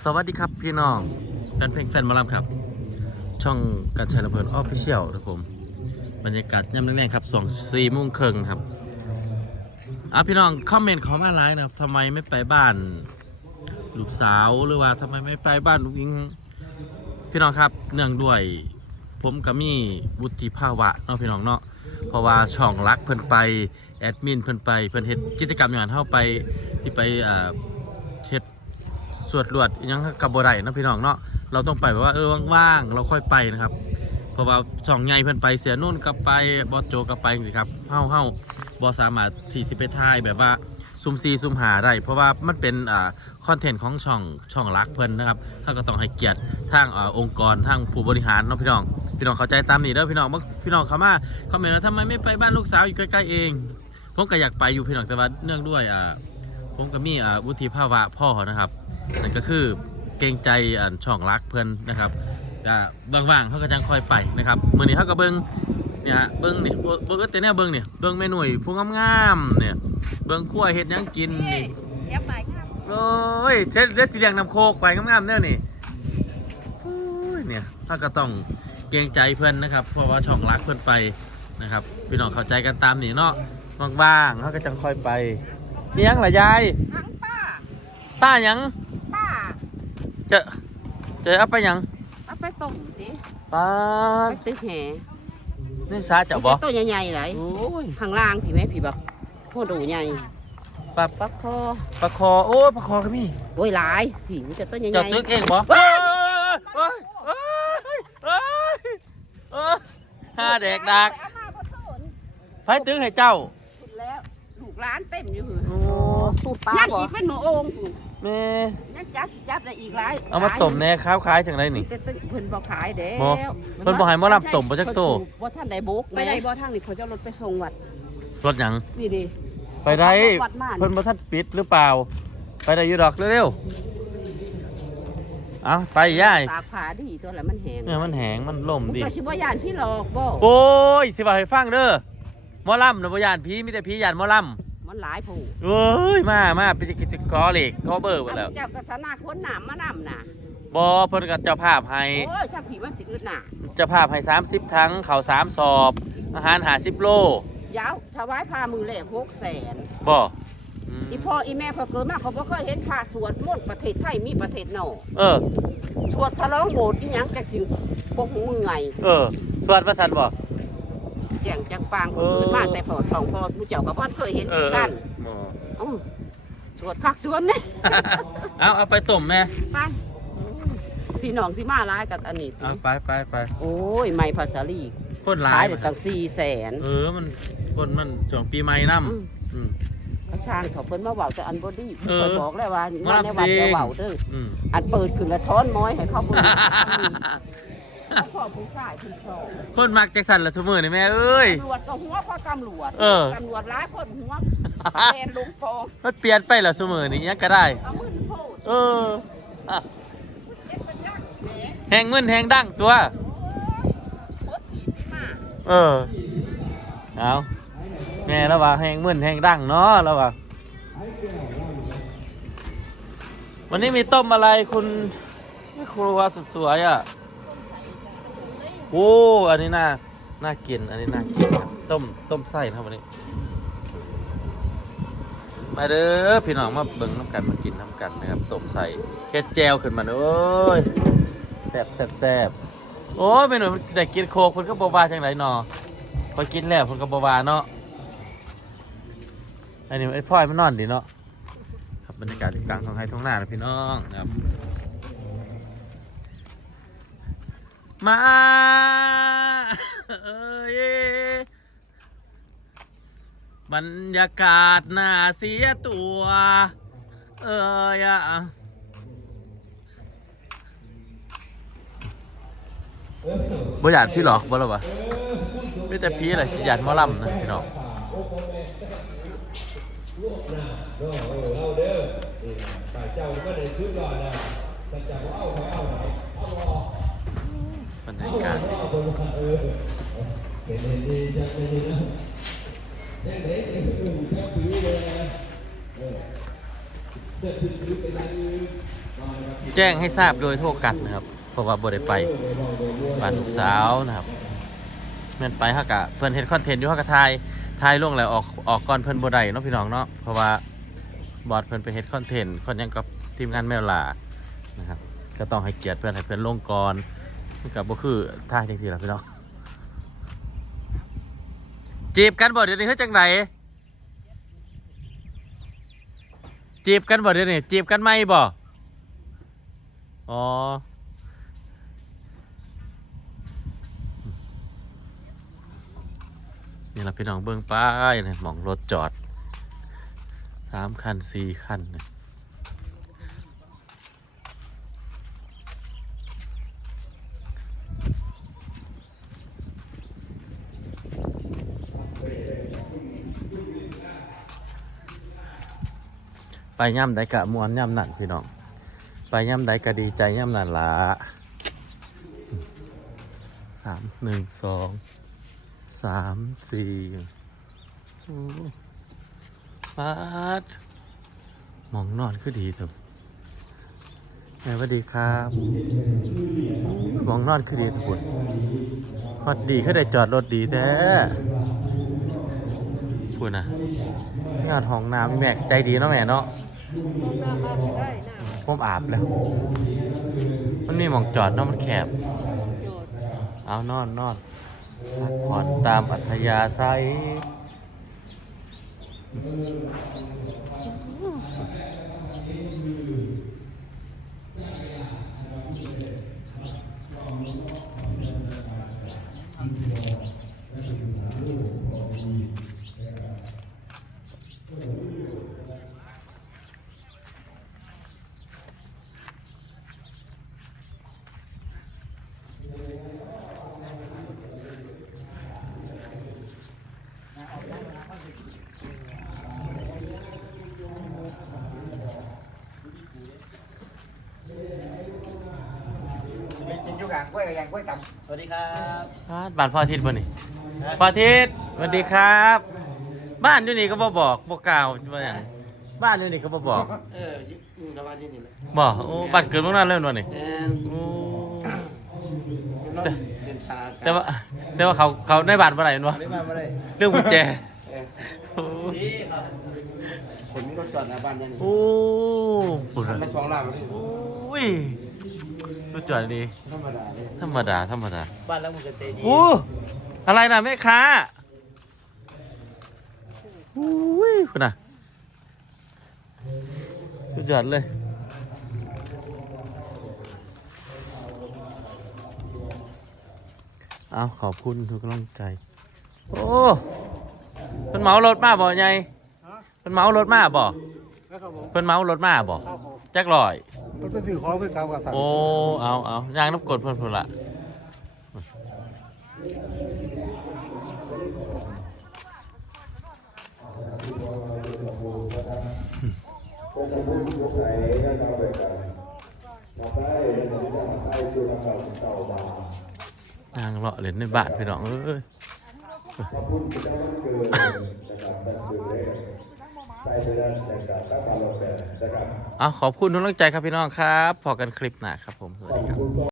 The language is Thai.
สวัสดีครับพี่น้อง แฟนเพลงแฟนมาลำครับ ช่องการชัยระเบิดออฟฟิเชียลนะครับผมบรรยากาศย่ำแรงๆครับสองสี่โมงครึ่งครับอะพี่น้องคอมเมนต์เขามาไลน์นะครับทำไมไม่ไปบ้าน ลูกสาวหรือว่าทำไมไม่ไปบ้านลูกยิงพี่น้องครับเนื่องด้วย ผมก็มีวุฒิภาวะเนาะพี่น้องเนาะเพราะว่าช่องรักเพิ่นไปแอดมินเพิ่นไปเพิ่นเฮ็ดกิจกรรมอย่างนั้นเฮาไปสิไปอ่า สวดรวดยังกับบได้เนะพี่น้องเนาะเราต้องไปแบบว่าเออว่างๆเราค่อยไปนะครับเพราะว่าช่องใหญ่เพิ่นไปเสียนุ่นก็ไปบอสโจก็ไปจังครับเฮาเฮาบ่สามารถที่สิไปถ่ายแบบว่าซุ่มซีซุ่มหาได้เพราะว่ามันเป็นอ่าคอนเทนต์ของช่องช่องรักเพิ่นนะครับเฮาก็ต้องให้เกียรติทางอ่าองค์กรทางผู้บริหารเนาะพี่น้องพี่น้องเข้าใจตามนี้เด้อพี่น้องเมื่อพี่น้องเขามาคอมเมนต์ว่าทำไมไม่ไปบ้านลูกสาวอยู่ใกล้ๆเองผมก็อยากไปอยู่พี่น้องแต่ว่าเนื่องด้วยอ่า ผมก็มีอ่าวุฒิภาวะพ่อนะครับนั่นก็คือเกรงใจอ่าช่องรักเพื่อนนะครับอ่าว่างๆเขาก็จังคอยไปนะครับมื้อนี้เขาก็เบิ่งเนี่ยเบิ่งนี่เบิ่งก็แต่เนี่ยเบิ่งเนี่ยเบิ่งแม่หน่วยผู้งามๆเนี่ยเบิ่งขั้วเฮ็ดหยังกินนี่เดี๋ยวไปครับโอ้ยเทสเทสสีเหลืองน้ำโคกไปงามๆเนี่ยนี่โอ้ยเนี่ยถ้าก็ต้องเกรงใจเพื่อนนะครับ เพราะว่าช่องรักเพื่อนไปนะครับพี่น้องเข้าใจกันตามนี่เนาะว่างๆเขาก็จังค่อยไป นี่ยังล่ะยายทั้งป้า ป้าหยัง ป้าเจอเจอเอาไปหยัง เอาไปต้มสิป้าไปตึกแห่นี่ซาเจ้าบ่ตัวใหญ่ๆเลยโอ้ยข้างล่างพี่แม่พี่แบบพ่อดูใหญ่ปลาปักคอปลาคอโอ้ยปลาคอก็มีโอ้ยหลายพี่มันจะตัวใหญ่ๆ เจ้าตึกเองบ่เอ้ย เอ้ยเอ้ยเอ้ยเอ้ยห้าเด็กดักเอามาพ่อโตนไปตึกให้เจ้าสุดแล้วลู กร้านเต็มอยู่หือโอ้สูตรปลายังอีกเป็นหนูโอ่งพุ่นแม่ยังจับสิจับได้อีกหลายเอามาต้มแหน่ข้าวขายจังไรนี่แต่ตึกเพิ่นบ่ขายเด้บ่เพิ่นบ่ให้หมอลำต้มบ่จักโตบ่ท่านได้บุกไปได้บ่ทางนี่เขาจะเอารถไปส่งวัดรถหยังนี่ดิไปได้วัดม่านเพิ่นบ่ทันปิดหรือเปล่า ไปได้อยู่ดอกเร็วๆเอาไปย่ายตากผ้าดีตัวละมันแห้งเนี่ยมันแหงมันล่มมันดิก็สิบ่ย่านพี่หลอกบ่โอ้ยสิว่าให้ฟังเด้อหมอลำน่ะบ่ย่านผีมีแต่ผีย่านหมอล มันหลายผู้ำเอ้ยมามาไปกิจกรเหล็กขอเบอร์ไว้แล้วเจ้ากษณะคนหนามมานำน่ะบ่เพิ่นก็เจ้าภาพให้โอ้ยถ้าผีมันสิอึดน่ะเจ้าภาพให้ 30ถังข้าว3สอบ อาหาร50โลยาวถวายพามือแรกหกแสนบ่อืมอีพ่ออีแม่เขาเกิดมาเขาบ่เคยเห็นพระสวดมนต์ประเทศไทยมีประเทศนอกเออสวดฉลองโบสถ์อีหยังจักสิบ่ฮู้เมื่อยเออสวัสดิ์ประสันบ่ แจ้งจังปางเขาเกิดมาแต่พ่อท้องพ่อผู้เจ้าก็บ่เคยเห็นเอคืออกันเออเอ้าสวดคักสวดนี่เอาเอาไปต้มแม่ไปพี่น้องสิมาหลายกับอันนี้ติเอาไปไปไปโอ้ยไม่ภาษาลีคนหลาขายยได้ตั้ง4แสนเออมันคนมันช่วงปีใหม่นำอืมพระช่างเขาเพิ่นมาเว้าแต่อันบ่ดีเออเพิ่นบอกแล้วว่ามามารับในวัดสิจะเว้าเด้ออืมอันเปิดขึ้นแล้วท้อนม้อยให้เขา เบิ่งพ่อผู้ชายผู้ชอบคนมักแจ็คสันละสมือนี่แม่เอ้ย ตำรวจก็หัวพ่อตำรวจเออ ตำรวจร้ายคนหัวแทนลุงฟองมันเปลี่ยนไปละสมือนี่ยังก็ได้ เอามือโพดเอออะเจ็บเป็นยักษ์แหมแหงมึนแหงดังตัว โคตรถีบนี่มาเออ เอาแม่แล้วว่าแหงมึนแหงดังเนาะแล้วว่าวันนี้มีต้มอะไรคุณแม่ครัวสุดสวยอะ โอ้อันนี้น่าน่ากิน อันนี้น่ากินครับ ต้มต้มไส้ครับวันนี้ มาเด้อพี่น้องมาเบิ่งน้ำกันมากินน้ำกันนะครับต้มไส้เฮ็ดแจวขึ้นมาเด้อโอ้ยแซ่บแซ่บแซ่บโอ้ยเมนูได้กินโคกเพิ่นก็บ่ว่าจังไดเนาะพอกินแล้วเพิ่นก็บ่ว่าเนาะอันนี้ไอ้พ่อยมันนอนดีเนาะครับบรรยากาศกลางของไฮท้องนานะพี่น้องนะครับ มาเอ้ยบรรยากาศน่าเสียตัว เอ้ยอะบ่หยาดพี่หรอกบ่หรอวะไม่แต่พี่แหละสิหยาดมอลำนะพี่น้องบรรยา กาศแจ้งให้ทราบโดยโทรกันนะครับ เพราะว่าบ่ได้ไปบ้านลูกสาวนะครับแม่นไปฮากะเพิ่อนเฮ็ดคอนเทนต์อยู่ฮากะถ่ายถ่ายล่วงแล้วออกออกก่อนเพิ่อนบ่ได้เนาะพี่น้องเนาะเพราะว่าบอสเพิ่อนไปเฮ็ดคอนเทนต์คอนยังกับทีมงานแมวลานะครับก็ต้องให้เกียรติเพื่อนให้เพื่อนลงก่อน กับบ่คือท่าจังซี่ล่ะพี่น้องจีบกันบ่เดี๋ยวนี้เฮ็ดจังไดจีบกันบ่เดี๋ยวนี้จีบกันไหมบ่อ๋อนี่ล่ะพี่น้องเบิ่งป้ายนี่หมองรถจอดสามคันสี่คันนี่ไย่ำใดกะมวนย่ำนั่นพี่น้อง ไปย่ำใดกะดีใจย่ำนั่นละสามหนึ่งสองสามสี่ปัดมองนอนคือดีเถอะสวัสดีครับมองนอนคือดีเถอะคุณฮอดดีคือได้จอดรถดีแท้พูดนะงานห้องน้ำแม่ใจดีเนาะแม่เนาะ ผมอาบแล้ว มันมีหมองจอดเนาะมันแคบ เอานอนนอนพักผ่อนตามอัธยาศัย สวัสดีครับบ้านพ่ออาทิตย์บ่นี่พ่ออาทิตย์สวัสดีครับ บ้านอยู่นี่ก็บ่บอกบ่กล่าวว่าหยังบ้านอยู่นี่ก็บ่บอกเอออยู่ระบาดที่นี่แหละบ่โอ้บ้านเกิดเมืองนั้นเลยบ่นี่แอนโอ้ นอนเดินทางแต่ว่าแต่ว่าเขาเขาในบ้านบ่ได้แม่นบ่ไม่มาไม่ได้เรื่องกุญแจเออโอ้นี่ครับผมมีรถจอดหน้าบ้านยังโอ้ปุ่นมันสองลำเลยโอ้ยรู้จอดดีธรรมดาเลยธรรมดาธรรมดาบ้านแล้วมันจะเตะดีโอ้อะไรนะแม่ค้าอุ้ยคุณน่ะสุดยอดเลย เอาขอบคุณทุกกำลังใจ โอ้เพิ่นเหมารถมาบ่ไงเพิ่นเหมารถมาบ่แล้วครับผมเพิ่นเหมารถมาบ่ครับผมจักรอยรถไปถือของไปกลับกับสั่งโอ้เอาเอายางน้ำกรดเพิ่นพุ่นละ นางเลาะเล่นในบ้านพี่น้องเอ้ยเอาขอบคุณทุกกำลังใจครับพี่น้องครับ พอกันคลิปหน้าครับผม สวัสดีครับ